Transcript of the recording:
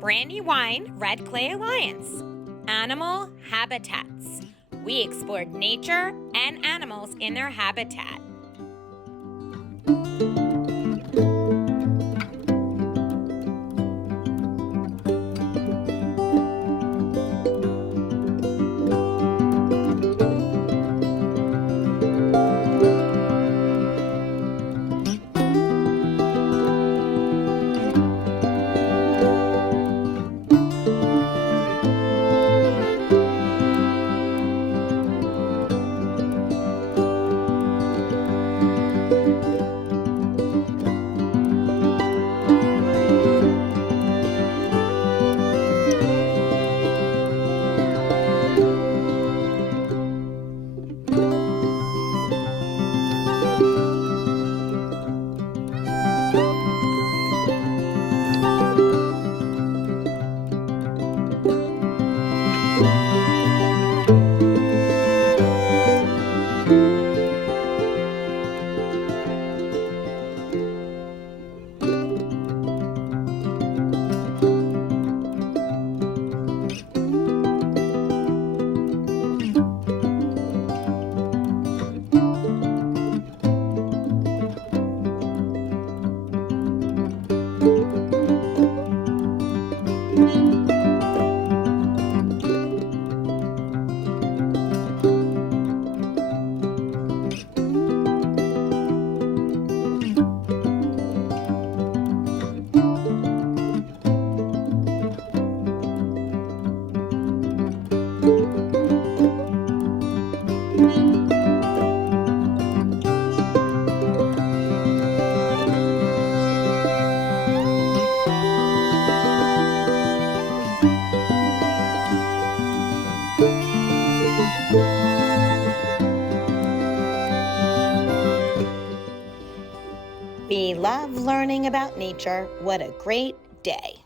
Brandywine Red Clay Alliance, Animal Habitats. We explored nature and animals in their habitat. We love learning about nature. What a great day.